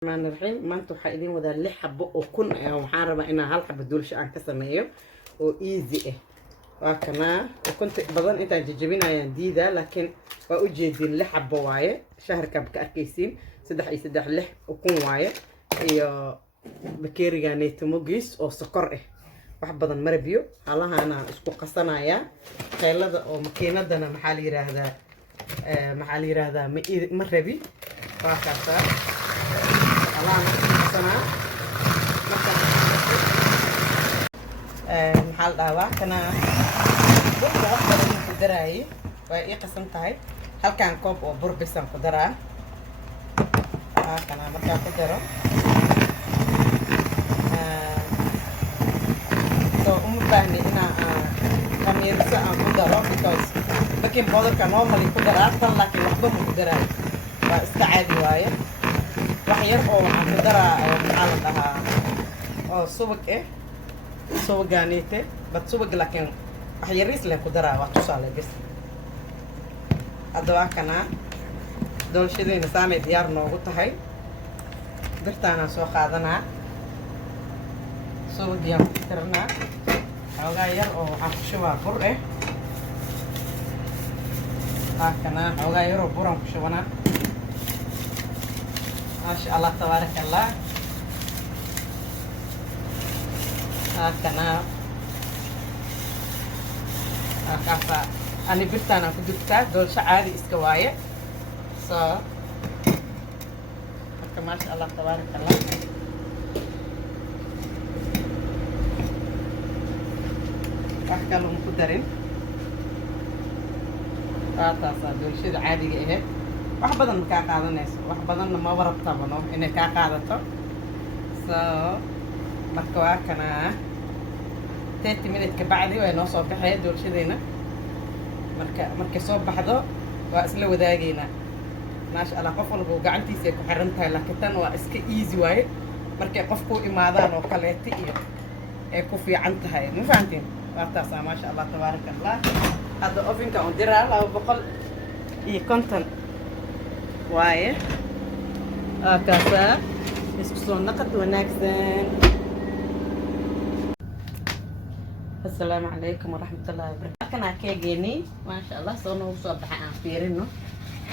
الرحمن الرحيم maanta waxaa idin wadaa 6 xabo oo kun ah waxaan rabaa inaan hal xabo dulsho aan ka sameeyo oo easy ah waa kana kunta badan intaan jajabinayaan diida laakiin waa u jeedin 6 xabo waaye shaharka ka arkaysiin 3 iyo 3 6 kun waaye iyo bakeeriga neetimogiis oo sokor ah wax badan marabiyo halaha ana isku qasanaya qeylada oo makiinadana maxaa la yiraahdaa ma rabi waa kaasa محل دعوة كنا برضه واحدة من الدراي وإيه قسمتها هل كان كوب أو بربسم قدرة كنا مركب قدرة so فهمي هنا كمية ساعة قدرة because لكن بعض كان normally قدرة طلع كي وحبة من قدرة واستعادي وايد waxyar oo waxaan ku daraa maxaa la dhahaa oo subag subaganiite bad subag laakiin wax yariis leh ku daraa wax tusaale bas hadda waa kana doolshadeena saamay diyaar noogu tahay birtaana soo qaadanaa subagyaan ku tirnaa xoogaa yar oo waxaan ku shubaa bur waa kana xoogaa yar oo buraan ku shubanaa ما شاء الله تبارك الله هكذا هكذا أنا برتانا في دكتور دول شعاري إسكواية ما شاء الله تبارك الله هكذا لهم قدرين دول شيء عادي إيه wax badan ka qaadanayso wax badan ma warabtabano inay ka qaadato marka waa kana 30 minutes ka bacdi way noo soo baxay doolshadeena marka soo baxdo waa isla wadaagayna maasha Allah qof walba gacantiisa ku xiran tahay laakiin tan waa iska easy way marka qof ku imaadaan oo kaleeti iyo ay ku fiican tahay ma fahanteen waa taas maasha Allah tabarakallah hada ovenka on diraa 200 iyo konton waaye kaasa isku soo naqad wanaagsan assalaamu calaykum waraxmatullaahi wabarakaatuh kana keegeni ma sha Allah soo noo soo baxay aan fiirino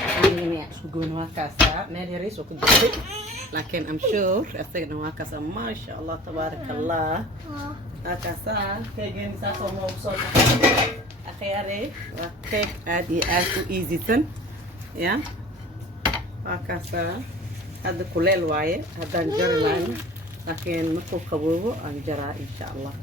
aanina isku goon waa kaasa meel yariis oo ku jirtay laakiin am sure asagna waa kaasa ma sha Allah tabarakallah kaasa keegeni soo noo soo baxay akhyare waa keeg aad iyo aad u easy tan ya هكذا هذا كليل وايه هذا نجري لانه لكن مكو قبوبه انجرى ان شاء الله